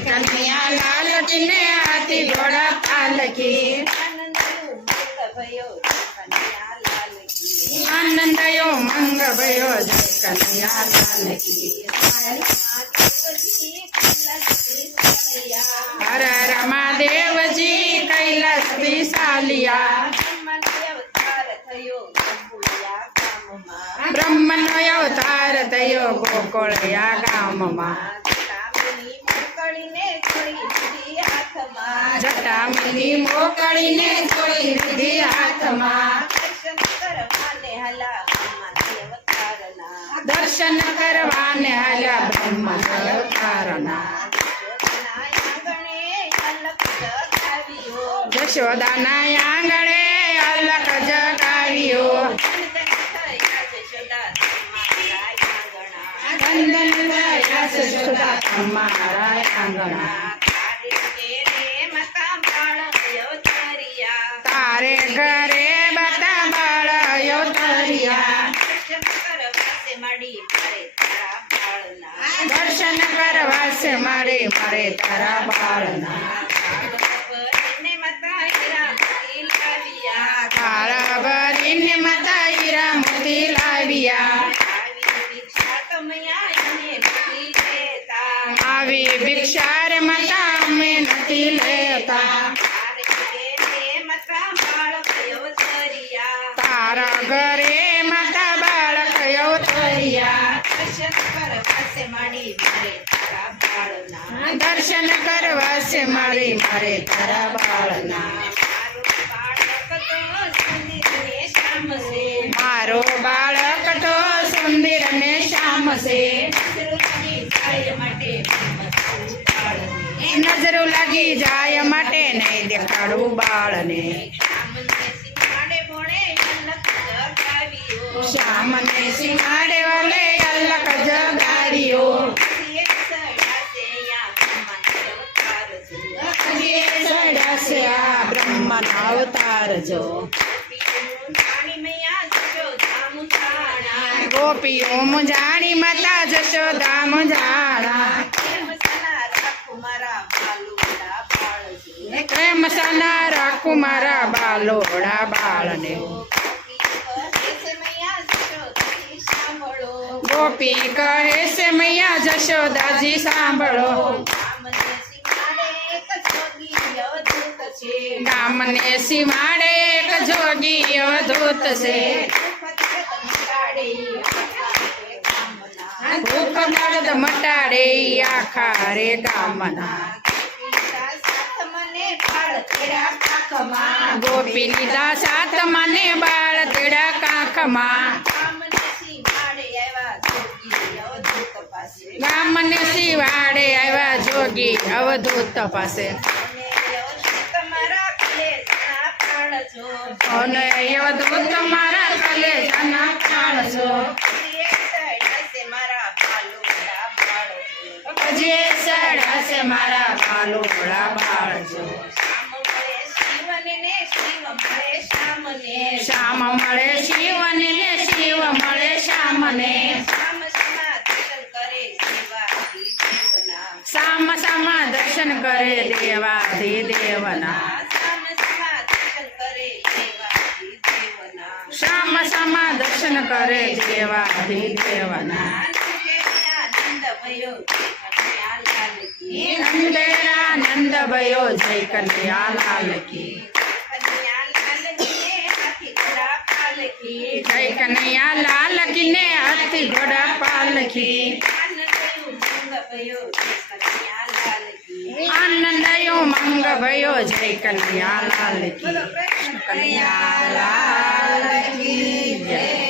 કનૈયા લાલ કી ને હાથી ઘોડા પાલકી આનંદયો મંગ ભયો જય કનૈયા લાલ કી હર રમાદેવજી કૈલાસ વિશાલિયા બ્રહ્મનો અવતાર થયો ગોકુળિયા ગામમાં જટામણી મોકળીને છોડી લીધી હાથમાં દર્શન કરવાને હાલ્યા બ્રહ્મના અવતારના જશોદાના આંગણે અલક જગાવ્યો વંદન થયા જશોદા તમારા આંગણા તારે ઘરે બતા બાળયો તરિયા દર્શન કરવા છે મારે તારા બાળના થાળા ભરીને માતા હીરા મોતી લાવ્યા આવી ભિક્ષા રે માતા અમે નથી લેતા તારા ઘરે માતા બાળક અવતર્યા દર્શન કરવા છે મારે તારા બાળના મારો બાળક તો સુંદર ને શ્યામ છે નજરો લાગી જાય માટે નહીં દેખાડું બાળને શ્યામને સિંહાડે વાલે અલક જગાડ્યો સડાશે આ બ્રહ્મના અવતાર જો ગોપીઓ મુજાણી માતા જશોદા મુજાણા પ્રેમ સના રાખું મારા બાલોડા બાળને ગોપી કહે છે મૈયા જશોદાજી સાંભળો ગામને સીમાડે એક જોગી અવધૂત છે ભૂખ દર્દ મટાડે આખા રે ગામના ગોપી લીધા સાત મને બાળ તેડા કાંખમાં ગામને શિવાડે આવ્યા જોગી અવધૂત પાસે અને અવધૂત મારા કલેજાના પ્રાણ છો હજી સડાશે મારા બાલોડા બાળ છો શ્યામ મળે શિવને ને શિવ મળે શ્યામને સામ સામા દર્શન કરે દેવાધિદેવના શ્યામ સામા દર્શન કરે દેવાધિદેવના નંદેરા નંદ ભયો જય કનૈયા લાલ કી જય કનૈયા લાલ કી ને હાથી ઘોડા પાલકી આનંદયો મંગ ભયો જય કનૈયા લાલ કી કનૈયા લાલ કી જય।